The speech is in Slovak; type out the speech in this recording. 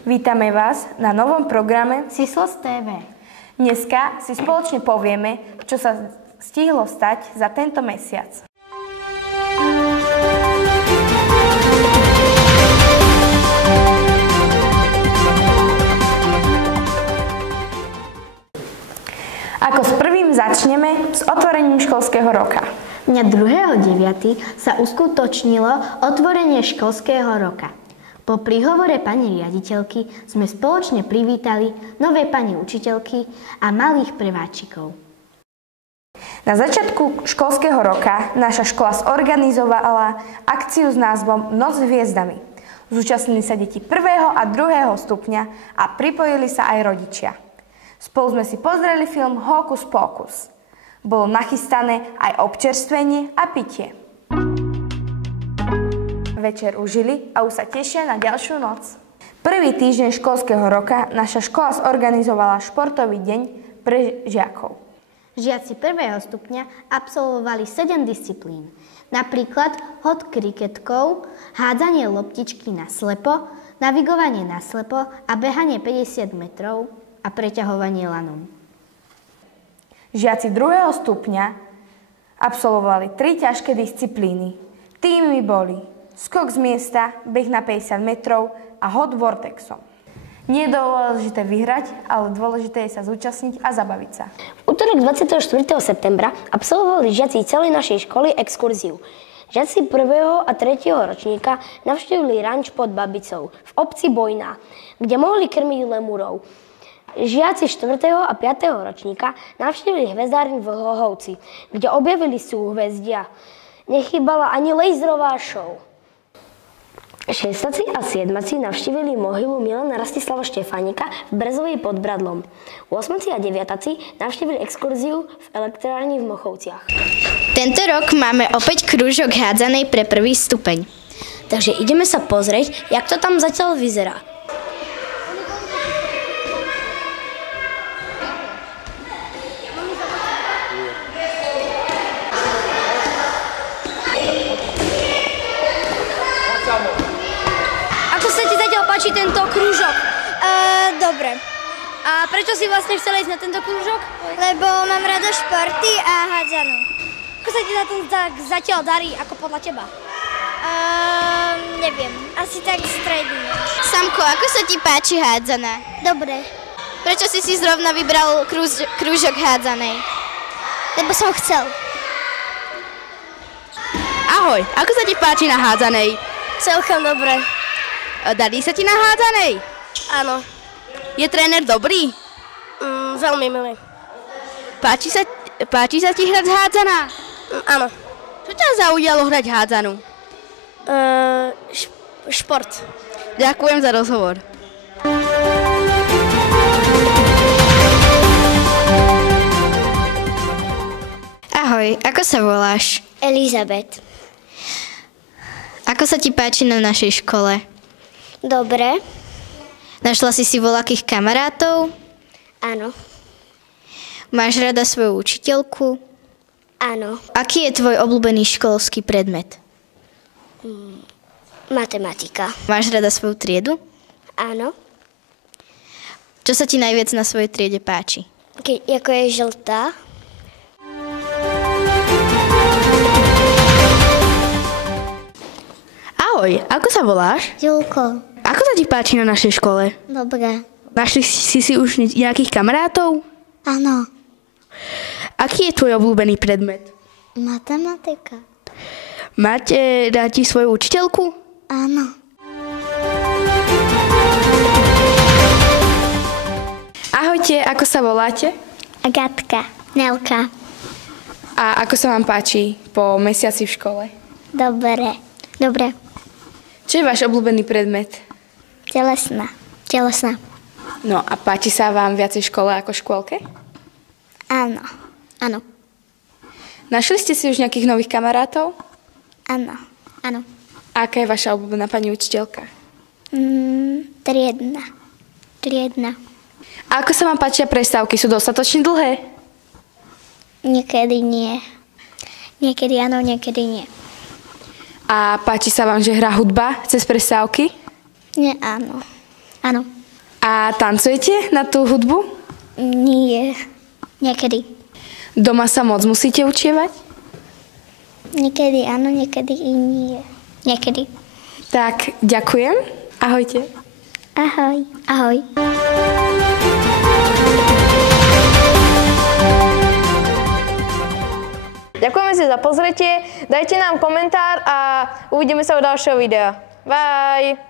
Vítame vás na novom programe Sislos TV. Dneska si spoločne povieme, čo sa stihlo stať za tento mesiac. Ako s prvým začneme s otvorením školského roka. Dňa 2.9. sa uskutočnilo otvorenie školského roka. Po príhovore pani riaditeľky sme spoločne privítali nové pani učiteľky a malých prváčikov. Na začiatku školského roka naša škola zorganizovala akciu s názvom Noc s hviezdami. Zúčastnili sa deti 1. a 2. stupňa a pripojili sa aj rodičia. Spolu sme si pozreli film Hókus Pókus. Bolo nachystané aj občerstvenie a pitie. Večer užili a už sa tešia na ďalšiu noc. Prvý týždeň školského roka naša škola zorganizovala športový deň pre žiakov. Žiaci 1. stupňa absolvovali 7 disciplín. Napríklad hod kriketkov, hádzanie loptičky na slepo, navigovanie na slepo a behanie 50 metrov a preťahovanie lanom. Žiaci 2. stupňa absolvovali 3 ťažké disciplíny. Tými boli skok z miesta, beh na 50 metrov a hod vortexom. Nie je dôležité vyhrať, ale dôležité je sa zúčastniť a zabaviť sa. V útorok 24. septembra absolvovali žiaci celej našej školy exkurziu. Žiaci 1. a 3. ročníka navštívili ranč pod Babicou v obci Bojná, kde mohli krmiť lemurov. Žiaci 4. a 5. ročníka navštívili hvezdáreň v Hlohovci, kde objavili súhvezdia. Nechýbala ani laserová show. Šestaci a siedmaci navštívili mohylu Milana Rastislava Štefánika v Brezovej pod Bradlom. 8. a 9. navštívili exkurziu v elektrárni v Mochovciach. Tento rok máme opäť krúžok hádzanej pre 1. stupeň. Takže ideme sa pozrieť, jak to tam zatiaľ vyzerá. Páči tento krúžok? Dobre. A prečo si vlastne chcela ísť na tento krúžok? Lebo mám rada športy a hádzanú. Ako sa ti na tom tak zatiaľ darí, ako podľa teba? Neviem, asi tak stredne. Samko, ako sa ti páči hádzaná? Dobre. Prečo si zrovna vybral krúžok hádzanej? Lebo som chcel. Ahoj, ako sa ti páči na hádzanej? Celkom dobre. Darí sa ti na hádzanej? Áno. Je tréner dobrý? Veľmi milý. Páči sa ti hrať hádzaná? Áno. Čo ťa zaujalo hrať hádzanú? Šport. Ďakujem za rozhovor. Ahoj, ako sa voláš? Elizabeth. Ako sa ti páči na našej škole? Dobre. Našla si voľakých kamarátov? Áno. Máš rada svoju učiteľku? Áno. Aký je tvoj obľúbený školský predmet? Matematika. Máš rada svoju triedu? Áno. Čo sa ti najviac na svojej triede páči? Ako je žltá. Ahoj, ako sa voláš? Julko. Ako sa ti páči na našej škole? Dobre. Našli si už nejakých kamarátov? Áno. Aký je tvoj obľúbený predmet? Matematika. Máte rádi svoju učiteľku? Áno. Ahojte, ako sa voláte? Agatka. Nelka. A ako sa vám páči po mesiaci v škole? Dobre. Dobre. Čo je váš obľúbený predmet? Telesná. No a páči sa vám viacej škole ako škôlke? Áno. Áno. Našli ste si už nejakých nových kamarátov? Áno. Áno. A aká je vaša obľúbená pani učiteľka? Triedna. A ako sa vám páčia prestávky? Sú dostatočne dlhé? Niekedy nie. Niekedy áno, niekedy nie. A páči sa vám, že hrá hudba cez prestávky? Nie, áno. Áno. A tancujete na tú hudbu? Nie. Niekedy. Doma sa moc musíte učievať? Niekedy áno, niekedy i nie. Niekedy. Tak, ďakujem. Ahojte. Ahoj. Ahoj. Ďakujeme si za pozretie, dajte nám komentár a uvidíme sa u ďalšieho videa. Bye!